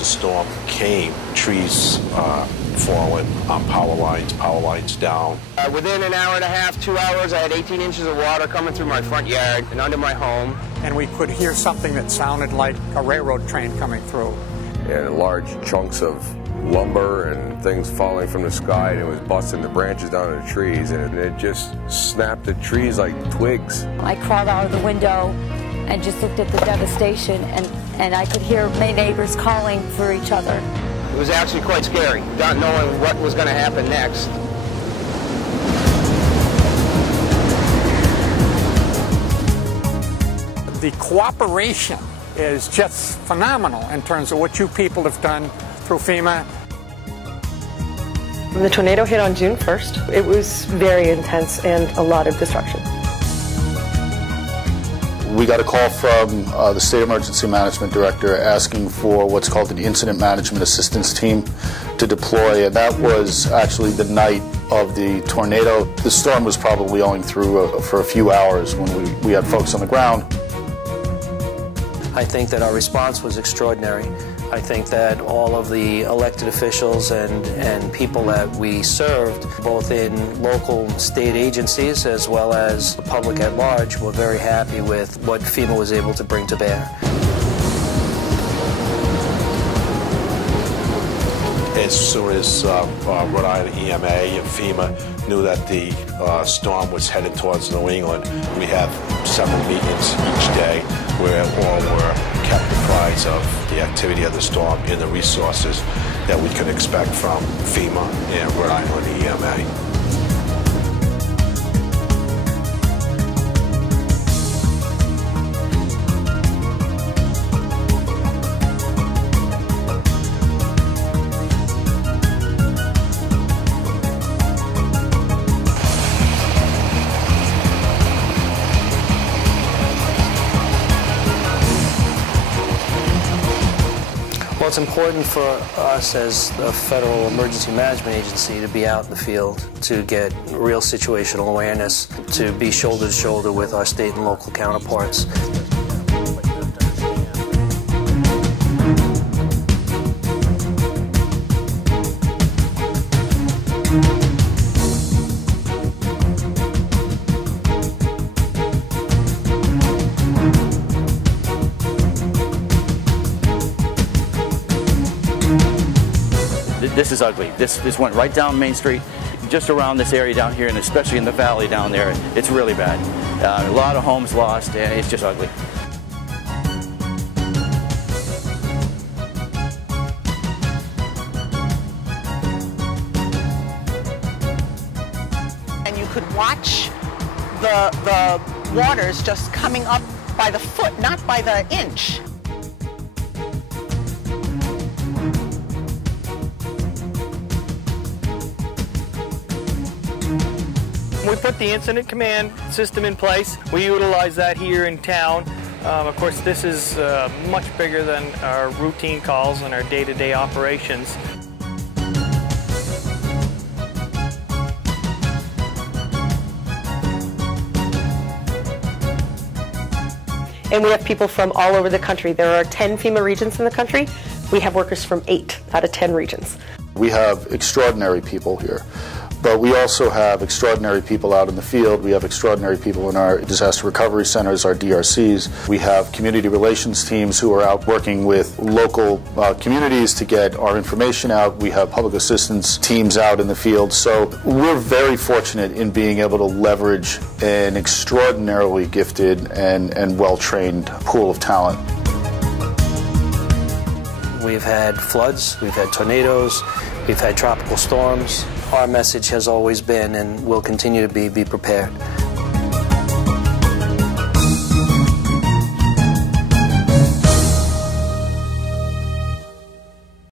the storm came, trees fallen on power lines down. Within an hour and a half, 2 hours, I had 18 inches of water coming through my front yard and under my home. And we could hear something that sounded like a railroad train coming through. And large chunks of lumber and things falling from the sky, and it was busting the branches down of the trees, and it just snapped the trees like twigs. I crawled out of the window and just looked at the devastation, and I could hear my neighbors calling for each other. It was actually quite scary, not knowing what was going to happen next. The cooperation is just phenomenal in terms of what you people have done through FEMA. When the tornado hit on June 1st, it was very intense and a lot of destruction. We got a call from the State Emergency Management Director asking for what's called an Incident Management Assistance Team to deploy, and that was actually the night of the tornado. The storm was probably going through for a few hours when we had folks on the ground. I think that our response was extraordinary. I think that all of the elected officials and people that we served, both in local state agencies as well as the public at large, were very happy with what FEMA was able to bring to bear. As soon as Rhode Island EMA and FEMA knew that the storm was headed towards New England, we have several meetings each day where all were kept apprised of the activity of the storm and the resources that we can expect from FEMA and Rhode Island EMA. Well, it's important for us as a federal emergency management agency to be out in the field, to get real situational awareness, to be shoulder to shoulder with our state and local counterparts. This is ugly. This went right down Main Street, just around this area down here, and especially in the valley down there. It's really bad. A lot of homes lost, and it's just ugly. And you could watch the waters just coming up by the foot, not by the inch. We put the incident command system in place. We utilize that here in town. Of course, this is much bigger than our routine calls and our day-to-day operations. And we have people from all over the country. There are 10 FEMA regions in the country. We have workers from 8 out of 10 regions. We have extraordinary people here, but we also have extraordinary people out in the field. We have extraordinary people in our disaster recovery centers, our DRCs. We have community relations teams who are out working with local communities to get our information out. We have public assistance teams out in the field. So we're very fortunate in being able to leverage an extraordinarily gifted and well-trained pool of talent. We've had floods, we've had tornadoes, we've had tropical storms. Our message has always been, and will continue to be prepared.